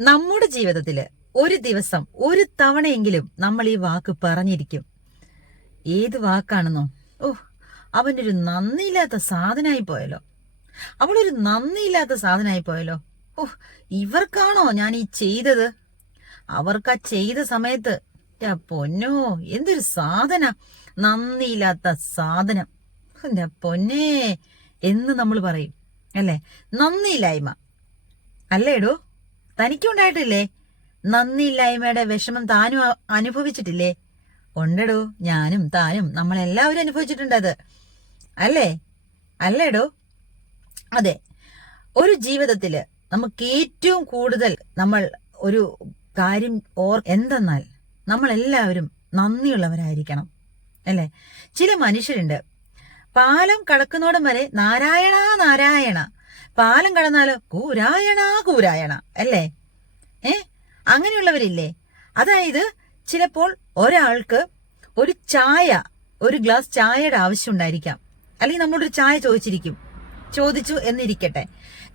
നമ്മുടെ ജീവിതത്തിൽ ഒരു ദിവസം ഒരു തവണയെങ്കിലും നമ്മൾ ഈ വാക്ക് പറഞ്ഞിരിക്കും. ഏത് വാക്കാണെന്നോ? ഓ ഒരു നന്ദിയില്ലാത്ത സാധനമായി പോയല്ലോ. അവളൊരു നന്ദിയില്ലാത്ത സാധനമായി പോയല്ലോ. ഓ ഇവർക്കാണോ ഞാൻ ഈ ചെയ്തത്? അവർക്ക് ആ ചെയ്ത സമയത്ത് പൊന്നോ എന്തൊരു സാധന നന്ദിയില്ലാത്ത സാധനം. എന്റെ പൊന്നേ എന്ന് നമ്മൾ പറയും അല്ലേ? നന്ദിയില്ലായ്മ. അല്ലേടോ? തനിക്കുണ്ടായിട്ടില്ലേ? നന്ദിയില്ലായ്മയുടെ വിഷമം താനും അനുഭവിച്ചിട്ടില്ലേ? ഉണ്ടടോ ഞാനും താനും നമ്മളെല്ലാവരും അനുഭവിച്ചിട്ടുണ്ട് അത്. അല്ലേ? അല്ലേടോ? അതെ. ഒരു ജീവിതത്തിൽ നമുക്ക് ഏറ്റവും കൂടുതൽ നമ്മൾ ഒരു കാര്യം ഓർ എന്തെന്നാൽ നമ്മളെല്ലാവരും നന്ദിയുള്ളവരായിരിക്കണം. അല്ലേ? ചില മനുഷ്യരുണ്ട്. പാലം കടക്കുന്നോടം വരെ നാരായണ നാരായണ പാലം കടന്നാലോ കൂരായണ കൂരായണ അല്ലേ? ഏ? അങ്ങനെയുള്ളവരില്ലേ? അതായത് ചിലപ്പോൾ ഒരാൾക്ക് ഒരു ചായ ഒരു ഗ്ലാസ് ചായയുടെ ആവശ്യം ഉണ്ടായിരിക്കാം. അല്ലെങ്കിൽ നമ്മളൊരു ചായ ചോദിച്ചിരിക്കും. ചോദിച്ചു എന്നിരിക്കട്ടെ.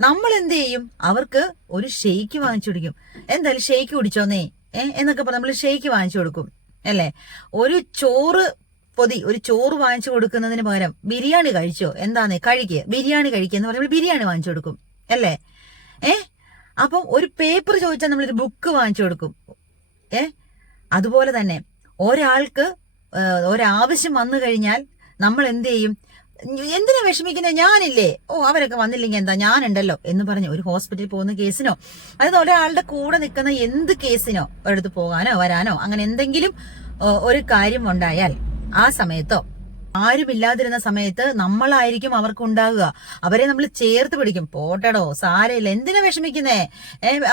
നമ്മൾ എന്ത് ചെയ്യും? അവർക്ക് ഒരു ഷെയ്ക്ക് വാങ്ങിച്ചു കൊടുക്കും. എന്തായാലും ഷെയ്ക്ക് കുടിച്ചോന്നേ. എന്നൊക്കെ നമ്മൾ ഷെയ്ക്ക് വാങ്ങിച്ചു കൊടുക്കും. അല്ലേ? ഒരു ചോറ് പൊതി ഒരു ചോറ് വാങ്ങിച്ചു കൊടുക്കുന്നതിന് പകരം ബിരിയാണി കഴിച്ചോ? എന്താന്നേ? കഴിക്കുക ബിരിയാണി കഴിക്കുക എന്ന് പറയുമ്പോൾ ബിരിയാണി വാങ്ങിച്ചു കൊടുക്കും. അല്ലേ? ഏ? അപ്പം ഒരു പേപ്പർ ചോദിച്ചാൽ നമ്മളൊരു ബുക്ക് വാങ്ങിച്ചു കൊടുക്കും. ഏ? അതുപോലെ തന്നെ ഒരാൾക്ക് ഒരാവശ്യം വന്നു കഴിഞ്ഞാൽ നമ്മൾ എന്ത് ചെയ്യും? എന്തിനാ വിഷമിക്കുന്നത് ഞാനില്ലേ. ഓ അവരൊക്കെ വന്നില്ലെങ്കിൽ എന്താ? ഞാനുണ്ടല്ലോ എന്ന് പറഞ്ഞു ഒരു ഹോസ്പിറ്റലിൽ പോകുന്ന കേസിനോ അതായത് ഒരാളുടെ കൂടെ നിൽക്കുന്ന എന്ത് കേസിനോ ഒരിടത്ത് പോകാനോ വരാനോ അങ്ങനെ എന്തെങ്കിലും ഒരു കാര്യം ഉണ്ടായാൽ ആ സമയത്തോ ആരുമില്ലാതിരുന്ന സമയത്ത് നമ്മളായിരിക്കും അവർക്ക് ഉണ്ടാകുക അവരെ നമ്മൾ ചേർത്ത് പിടിക്കും. പോട്ടടോ സാരയില്ല എന്തിനാ വിഷമിക്കുന്നേ?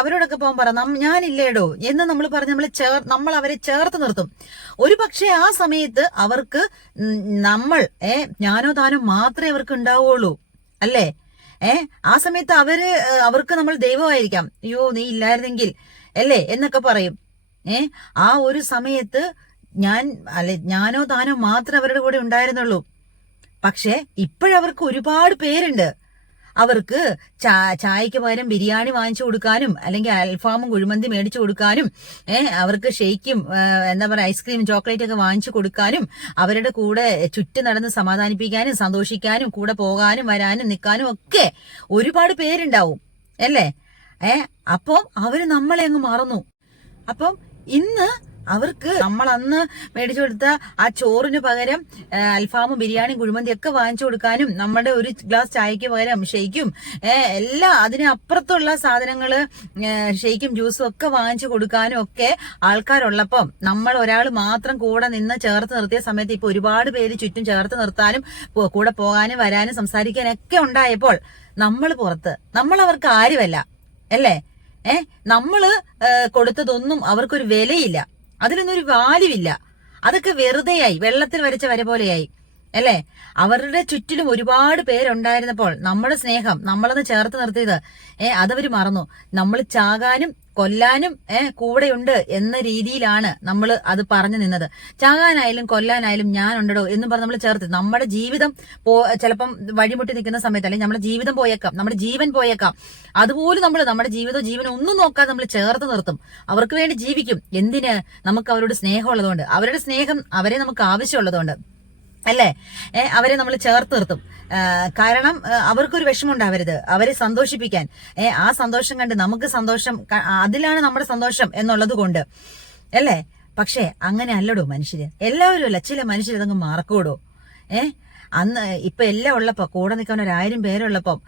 അവരോടൊക്കെ പോകാൻ പറ "നം- ഞാനില്ലേടോ എന്ന് നമ്മൾ പറഞ്ഞ് നമ്മൾ ചേർ നമ്മൾ അവരെ ചേർത്ത് നിർത്തും. ഒരു പക്ഷേ ആ സമയത്ത് അവർക്ക് നമ്മൾ ഏ ഞാനോ താനോ മാത്രമേ അവർക്ക് ഉണ്ടാവുള്ളൂ അല്ലേ? ഏ ആ സമയത്ത് അവർ അവർക്ക് നമ്മൾ ദൈവമായിരിക്കാം. അയ്യോ നീ ഇല്ലായിരുന്നെങ്കിൽ അല്ലേ? എന്നൊക്കെ പറയും. ഏ ആ ഒരു സമയത്ത് ഞാൻ അല്ലെ ഞാനോ താനോ മാത്രം അവരുടെ കൂടെ ഉണ്ടായിരുന്നുള്ളൂ. പക്ഷേ ഇപ്പോഴവർക്ക് ഒരുപാട് പേരുണ്ട്. അവർക്ക് ചാ- ചായക്ക് പകരം ബിരിയാണി വാങ്ങിച്ചു കൊടുക്കാനും അല്ലെങ്കിൽ അൽഫാമും കുഴിമന്തി മേടിച്ചു കൊടുക്കാനും ഏഹ് അവർക്ക് ഷെയ്ക്കും എന്താ പറയുക ഐസ്ക്രീം ചോക്ലേറ്റ് ഒക്കെ വാങ്ങിച്ചു കൊടുക്കാനും അവരുടെ കൂടെ ചുറ്റും നടന്ന് സമാധാനിപ്പിക്കാനും സന്തോഷിക്കാനും കൂടെ പോകാനും വരാനും നിൽക്കാനും ഒക്കെ ഒരുപാട് പേരുണ്ടാവും. അല്ലേ? ഏഹ് അപ്പം അവർ നമ്മളെ അങ്ങ് മറന്നു. അപ്പം ഇന്ന് അവർക്ക് നമ്മൾ അന്ന് മേടിച്ചു കൊടുത്ത ആ ചോറിന് പകരം അൽഫാമും ബിരിയാണിയും കുഴിമന്തി ഒക്കെ വാങ്ങിച്ചു കൊടുക്കാനും നമ്മുടെ ഒരു ഗ്ലാസ് ചായക്ക് പകരം ഷെയ്ക്കും എല്ലാ അതിനപ്പുറത്തുള്ള സാധനങ്ങൾ ഷെയ്ക്കും ജ്യൂസും ഒക്കെ വാങ്ങിച്ചു കൊടുക്കാനും ഒക്കെ ആൾക്കാരുള്ളപ്പം നമ്മൾ ഒരാൾ മാത്രം കൂടെ നിന്ന് ചേർത്ത് നിർത്തിയ സമയത്ത് ഇപ്പൊ ഒരുപാട് പേര് ചുറ്റും ചേർത്ത് നിർത്താനും കൂടെ പോകാനും വരാനും സംസാരിക്കാനും ഒക്കെ ഉണ്ടായപ്പോൾ നമ്മൾ പുറത്ത് നമ്മൾ അവർക്ക് ആരുമല്ല അല്ലേ? ഏ നമ്മൾ കൊടുത്തതൊന്നും അവർക്കൊരു വിലയില്ല. അതിനൊന്നും ഒരു വാല്യൂ ഇല്ല. അതൊക്കെ വെറുതെയായി വെള്ളത്തിൽ വരച്ച വര പോലെയായി. അല്ലേ? അവരുടെ ചുറ്റിലും ഒരുപാട് പേരുണ്ടായിരുന്നപ്പോൾ നമ്മുടെ സ്നേഹം നമ്മളത് ചേർത്ത് നിർത്തിയത് ഏ അതവർ മറന്നു. നമ്മൾ ചാകാനും കൊല്ലാനും ഏ കൂടെയുണ്ട് എന്ന രീതിയിലാണ് നമ്മൾ അത് പറഞ്ഞു നിന്നത്. ചാകാനായാലും കൊല്ലാനായാലും ഞാനുണ്ടോ എന്നും പറഞ്ഞ് നമ്മൾ ചേർത്ത്. നമ്മുടെ ജീവിതം പോ ചിലപ്പം വഴിമുട്ടി നിൽക്കുന്ന സമയത്ത് അല്ലെങ്കിൽ നമ്മുടെ ജീവിതം പോയേക്കാം നമ്മുടെ ജീവൻ പോയേക്കാം. അതുപോലും നമ്മൾ നമ്മുടെ ജീവിതവും ജീവനും ഒന്നും നോക്കാതെ നമ്മൾ ചേർത്ത് നിർത്തും. അവർക്ക് വേണ്ടി ജീവിക്കും. എന്തിന്? നമുക്ക് അവരോട് സ്നേഹമുള്ളതുകൊണ്ട്. അവരുടെ സ്നേഹം അവരെ നമുക്ക് ആവശ്യമുള്ളതുകൊണ്ട്. അല്ലേ? അവരെ നമ്മൾ ചേർത്ത് നിർത്തും. കാരണം അവർക്കൊരു വിഷമം ഉണ്ടാവരുത് അവരെ സന്തോഷിപ്പിക്കാൻ. ആ സന്തോഷം കണ്ട് നമുക്ക് സന്തോഷം അതിലാണ് നമ്മുടെ സന്തോഷം എന്നുള്ളത് കൊണ്ട്. അല്ലേ? പക്ഷേ അങ്ങനെ അല്ലടോ മനുഷ്യര്. എല്ലാവരും അല്ല. ചില മനുഷ്യർ ഇതങ്ങ് മറക്കൂടോ? ഏ അന്ന് ഇപ്പൊ എല്ലാം ഉള്ളപ്പോ കൂടെ നിൽക്കാൻ ഒരായിരം പേരുള്ളപ്പം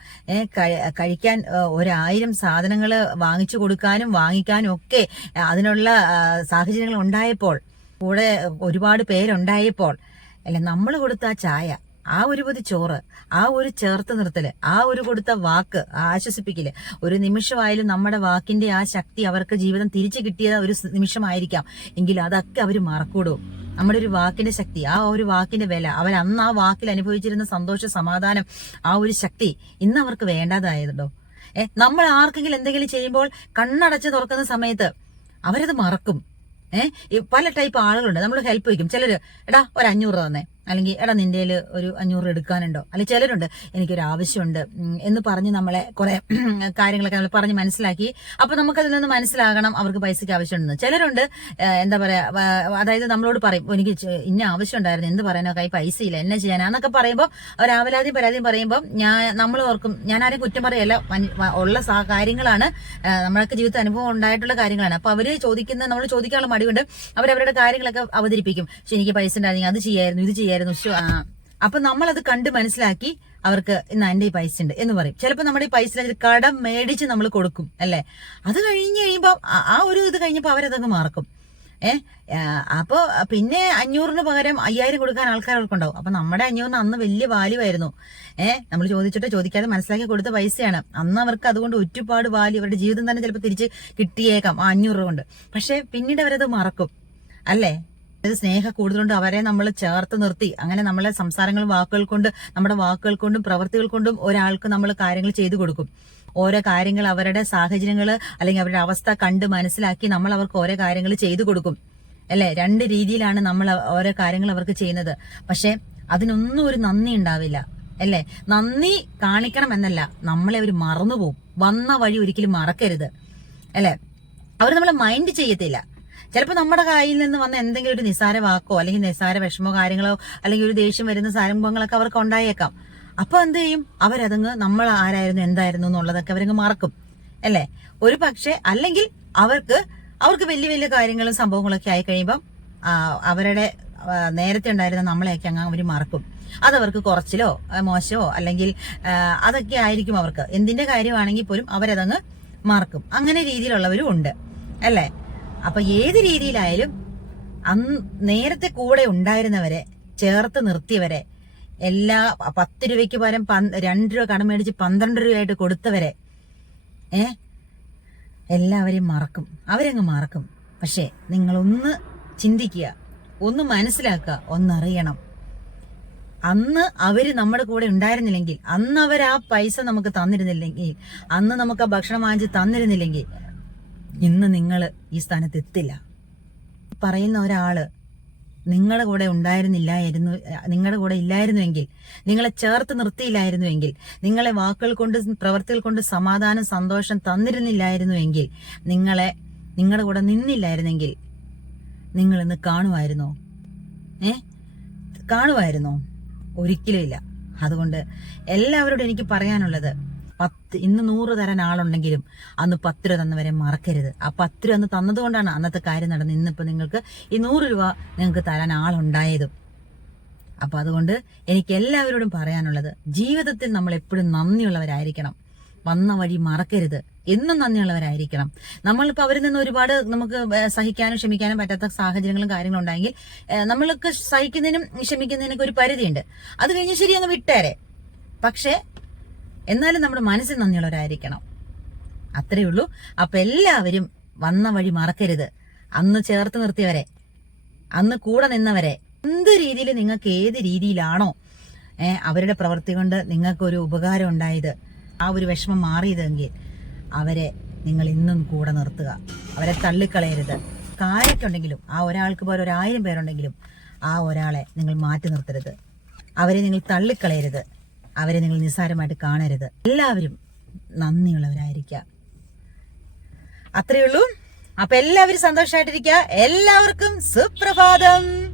കഴിക്കാൻ ഒരായിരം സാധനങ്ങൾ വാങ്ങിച്ചു കൊടുക്കാനും വാങ്ങിക്കാനും ഒക്കെ അതിനുള്ള സാഹചര്യങ്ങൾ ഉണ്ടായപ്പോൾ കൂടെ ഒരുപാട് പേരുണ്ടായപ്പോൾ അല്ല നമ്മൾ കൊടുത്ത ആ ചായ ആ ഒരു പൊതി ചോറ് ആ ഒരു ചേർത്ത് നിർത്തൽ ആ ഒരു കൊടുത്ത വാക്ക് ആശ്വസിപ്പിക്കൽ ഒരു നിമിഷമായാലും നമ്മുടെ വാക്കിന്റെ ആ ശക്തി അവർക്ക് ജീവിതം തിരിച്ചു കിട്ടിയ ഒരു നിമിഷമായിരിക്കാം. എങ്കിൽ അതൊക്കെ അവർ മറക്കൂടും. നമ്മുടെ ഒരു വാക്കിന്റെ ശക്തി ആ ഒരു വാക്കിന്റെ വില അവർ അന്ന് ആ വാക്കിൽ അനുഭവിച്ചിരുന്ന സന്തോഷ സമാധാനം ആ ഒരു ശക്തി ഇന്ന് അവർക്ക് വേണ്ടാതായതുണ്ടോ? ഏഹ് നമ്മൾ ആർക്കെങ്കിലും എന്തെങ്കിലും ചെയ്യുമ്പോൾ കണ്ണടച്ച് തുറക്കുന്ന സമയത്ത് അവരത് മറക്കും. ഏഹ് പല ടൈപ്പ് ആളുകളുണ്ട്. നമ്മൾ ഹെൽപ്പ് വയ്ക്കും ചിലര് എടാ ഒരു അഞ്ഞൂറ് തന്നെ. അല്ലെങ്കിൽ എടാ നിന്റെ ഒരു അഞ്ഞൂറ് എടുക്കാനുണ്ടോ? അല്ലെങ്കിൽ ചിലരുണ്ട് എനിക്കൊരു ആവശ്യമുണ്ട് എന്ന് പറഞ്ഞ് നമ്മളെ കുറെ കാര്യങ്ങളൊക്കെ നമ്മൾ പറഞ്ഞ് മനസ്സിലാക്കി. അപ്പൊ നമുക്കതിൽ നിന്ന് മനസ്സിലാകണം അവർക്ക് പൈസയ്ക്ക് ആവശ്യമുണ്ടെന്ന്. ചിലരുണ്ട് എന്താ പറയാ അതായത് നമ്മളോട് പറയും എനിക്ക് ഇന്ന ആവശ്യം ഉണ്ടായിരുന്നു എന്ത് പറയാനോ കൈ പൈസ ഇല്ല എന്നെ ചെയ്യാനാന്നൊക്കെ പറയുമ്പോൾ അവർ ആവലാതിയും പരാതിയും പറയുമ്പോൾ ഞാൻ നമ്മൾ ഓർക്കും ഞാൻ ആരെയും കുറ്റം പറയല്ല ഉള്ള കാര്യങ്ങളാണ് നമ്മളൊക്കെ ജീവിതത്തിൽ അനുഭവം ഉണ്ടായിട്ടുള്ള കാര്യങ്ങളാണ്. അപ്പൊ അവർ ചോദിക്കുന്ന നമ്മൾ ചോദിക്കാനുള്ള മടിയുണ്ട് അവരവരുടെ കാര്യങ്ങളൊക്കെ അവതരിപ്പിക്കും. പക്ഷെ എനിക്ക് പൈസ ഉണ്ടായിരുന്നു അത് ചെയ്യായിരുന്നു ഇത് ചെയ്യായിരുന്നു. ആ. അപ്പൊ നമ്മളത് കണ്ട് മനസ്സിലാക്കി അവർക്ക് ഇന്ന് എന്റെ ഈ പൈസ ഉണ്ട് എന്ന് പറയും. ചിലപ്പോൾ നമ്മുടെ ഈ പൈസ കടം മേടിച്ച് നമ്മൾ കൊടുക്കും അല്ലെ? അത് കഴിഞ്ഞ് കഴിയുമ്പോൾ ആ ഒരു ഇത് കഴിഞ്ഞപ്പോൾ അവരതങ്ങ് മറക്കും ഏഹ് അപ്പൊ പിന്നെ അഞ്ഞൂറിന് പകരം അയ്യായിരം കൊടുക്കാൻ ആൾക്കാർക്കുണ്ടാവും അപ്പൊ നമ്മുടെ അഞ്ഞൂറിന് അന്ന് വലിയ വാല്യൂ ആയിരുന്നു. ഏഹ് നമ്മൾ ചോദിച്ചിട്ട് ചോദിക്കാതെ മനസ്സിലാക്കി കൊടുത്ത പൈസയാണ്. അന്ന് അവർക്ക് അതുകൊണ്ട് ഒരുപാട് വാല്യൂ അവരുടെ ജീവിതം തന്നെ ചിലപ്പോൾ തിരിച്ച് കിട്ടിയേക്കാം ആ അഞ്ഞൂറ് കൊണ്ട്. പക്ഷെ പിന്നീട് അവരത് മറക്കും അല്ലേ? ഇത് സ്നേഹ കൂടുതലുണ്ട് അവരെ നമ്മൾ ചേർത്ത് നിർത്തി. അങ്ങനെ നമ്മളെ സംസാരങ്ങൾ വാക്കുകൾ കൊണ്ട് നമ്മുടെ വാക്കുകൾ കൊണ്ടും പ്രവൃത്തികൾ കൊണ്ടും ഒരാൾക്ക് നമ്മൾ കാര്യങ്ങൾ ചെയ്തു കൊടുക്കും. ഓരോ കാര്യങ്ങൾ അവരുടെ സാഹചര്യങ്ങൾ അല്ലെങ്കിൽ അവരുടെ അവസ്ഥ കണ്ട് മനസ്സിലാക്കി നമ്മൾ അവർക്ക് ഓരോ കാര്യങ്ങൾ ചെയ്തു കൊടുക്കും. അല്ലെ? രണ്ട് രീതിയിലാണ് നമ്മൾ ഓരോ കാര്യങ്ങൾ അവർക്ക് ചെയ്യുന്നത്. പക്ഷെ അതിനൊന്നും ഒരു നന്ദി ഉണ്ടാവില്ല. അല്ലെ? നന്ദി കാണിക്കണം എന്നല്ല. നമ്മളെ അവർ മറന്നുപോകും വന്ന വഴി ഒരിക്കലും മറക്കരുത്. അല്ലെ? അവർ നമ്മളെ മൈൻഡ് ചെയ്യത്തില്ല. ചിലപ്പോൾ നമ്മുടെ കയ്യിൽ നിന്ന് വന്ന എന്തെങ്കിലും ഒരു നിസാര വാക്കോ അല്ലെങ്കിൽ നിസാര വിഷമോ കാര്യങ്ങളോ അല്ലെങ്കിൽ ഒരു ദേഷ്യം വരുന്ന സംഭവങ്ങളൊക്കെ അവർക്ക് ഉണ്ടായേക്കാം. അപ്പൊ എന്ത് ചെയ്യും? അവരതങ്ങ് നമ്മൾ ആരായിരുന്നു എന്തായിരുന്നു എന്നുള്ളതൊക്കെ അവരങ്ങ് മറക്കും. അല്ലേ? ഒരു പക്ഷേ അല്ലെങ്കിൽ അവർക്ക് അവർക്ക് വലിയ വലിയ കാര്യങ്ങളും സംഭവങ്ങളൊക്കെ ആയി കഴിയുമ്പം അവരുടെ നേരത്തെ ഉണ്ടായിരുന്ന നമ്മളെയൊക്കെ അങ്ങ് അവർ മറക്കും. അതവർക്ക് കുറച്ചിലോ മോശമോ അല്ലെങ്കിൽ അതൊക്കെ ആയിരിക്കും അവർക്ക്. എന്തിന്റെ കാര്യമാണെങ്കിൽ പോലും അവരതങ്ങ് മറക്കും. അങ്ങനെ രീതിയിലുള്ളവരും ഉണ്ട്. അല്ലേ? അപ്പൊ ഏത് രീതിയിലായാലും അന്ന് നേരത്തെ കൂടെ ഉണ്ടായിരുന്നവരെ ചേർത്ത് നിർത്തിയവരെ എല്ലാ പത്ത് രൂപയ്ക്ക് പകരം രണ്ട് രൂപ കടം മേടിച്ച് പന്ത്രണ്ട് രൂപയായിട്ട് കൊടുത്തവരെ ഏ? എല്ലാവരെയും മറക്കും. അവരങ്ങ് മറക്കും. പക്ഷേ നിങ്ങളൊന്ന് ചിന്തിക്കുക ഒന്ന് മനസ്സിലാക്കുക ഒന്നറിയണം അന്ന് അവർ നമ്മുടെ കൂടെ ഉണ്ടായിരുന്നില്ലെങ്കിൽ അന്ന് അവർ ആ പൈസ നമുക്ക് തന്നിരുന്നില്ലെങ്കിൽ അന്ന് നമുക്ക് ആ ഭക്ഷണം വാങ്ങിച്ച് തന്നിരുന്നില്ലെങ്കിൽ ഇന്ന് നിങ്ങൾ ഈ സ്ഥാനത്ത് എത്തില്ല പറയുന്ന ഒരാൾ നിങ്ങളുടെ കൂടെ ഉണ്ടായിരുന്നില്ലായിരുന്നു നിങ്ങളുടെ കൂടെ ഇല്ലായിരുന്നുവെങ്കിൽ നിങ്ങളെ ചേർത്ത് നിർത്തിയില്ലായിരുന്നുവെങ്കിൽ നിങ്ങളെ വാക്കുകൾ കൊണ്ട് പ്രവർത്തികൾ കൊണ്ട് സമാധാനം സന്തോഷം തന്നിരുന്നില്ലായിരുന്നുവെങ്കിൽ നിങ്ങളെ നിങ്ങളുടെ കൂടെ നിന്നില്ലായിരുന്നെങ്കിൽ നിങ്ങൾ ഇന്ന് കാണുമായിരുന്നോ? ഏ? കാണുമായിരുന്നോ? ഒരിക്കലും ഇല്ല അതുകൊണ്ട് എല്ലാവരോടും എനിക്ക് പറയാനുള്ളത് പത്ത് ഇന്ന് നൂറ് തരാൻ ആളുണ്ടെങ്കിലും അന്ന് പത്ത് രൂപ തന്നവരെ മറക്കരുത്. ആ പത്ത് രൂപ അന്ന് തന്നതുകൊണ്ടാണ് അന്നത്തെ കാര്യം നടന്നത്. ഇന്നിപ്പോൾ നിങ്ങൾക്ക് ഈ നൂറ് രൂപ നിങ്ങൾക്ക് തരാൻ ആളുണ്ടായതും. അപ്പം അതുകൊണ്ട് എനിക്ക് എല്ലാവരോടും പറയാനുള്ളത് ജീവിതത്തിൽ നമ്മൾ എപ്പോഴും നന്ദിയുള്ളവരായിരിക്കണം. വന്ന വഴി മറക്കരുത്. എന്നും നന്ദിയുള്ളവരായിരിക്കണം. നമ്മളിപ്പോൾ അവരിൽ നിന്ന് ഒരുപാട് നമുക്ക് സഹിക്കാനും ക്ഷമിക്കാനും പറ്റാത്ത സാഹചര്യങ്ങളും കാര്യങ്ങളും ഉണ്ടായെങ്കിൽ നമ്മൾക്ക് സഹിക്കുന്നതിനും ക്ഷമിക്കുന്നതിനൊക്കെ ഒരു പരിധിയുണ്ട്. അത് കഴിഞ്ഞ് ശരി അങ്ങ് വിട്ടേരെ. പക്ഷേ എന്നാലും നമ്മുടെ മനസ്സിൽ നന്ദിയുള്ളവരായിരിക്കണം. അത്രയേ ഉള്ളൂ. അപ്പൊ എല്ലാവരും വന്ന വഴി മറക്കരുത്. അന്ന് ചേർത്ത് നിർത്തിയവരെ അന്ന് കൂടെ നിന്നവരെ എന്ത് രീതിയിൽ നിങ്ങൾക്ക് ഏത് രീതിയിലാണോ അവരുടെ പ്രവൃത്തി കൊണ്ട് നിങ്ങൾക്കൊരു ഉപകാരം ഉണ്ടായത് ആ ഒരു വിഷമം മാറിയതെങ്കിൽ അവരെ നിങ്ങൾ ഇന്നും കൂടെ നിർത്തുക. അവരെ തള്ളിക്കളയരുത്. കാര്യക്കുണ്ടെങ്കിലും ആ ഒരാൾക്ക് പോലെ ഒരായിരം പേരുണ്ടെങ്കിലും ആ ഒരാളെ നിങ്ങൾ മാറ്റി നിർത്തരുത്. അവരെ നിങ്ങൾ തള്ളിക്കളയരുത്. അവരെ നിങ്ങൾ നിസ്സാരമായിട്ട് കാണരുത്. എല്ലാവരും നന്ദിയുള്ളവരായിരിക്കുക അത്രയേ ഉള്ളൂ. അപ്പൊ എല്ലാവരും സന്തോഷമായിട്ടിരിക്കുക എല്ലാവർക്കും സുപ്രഭാതം.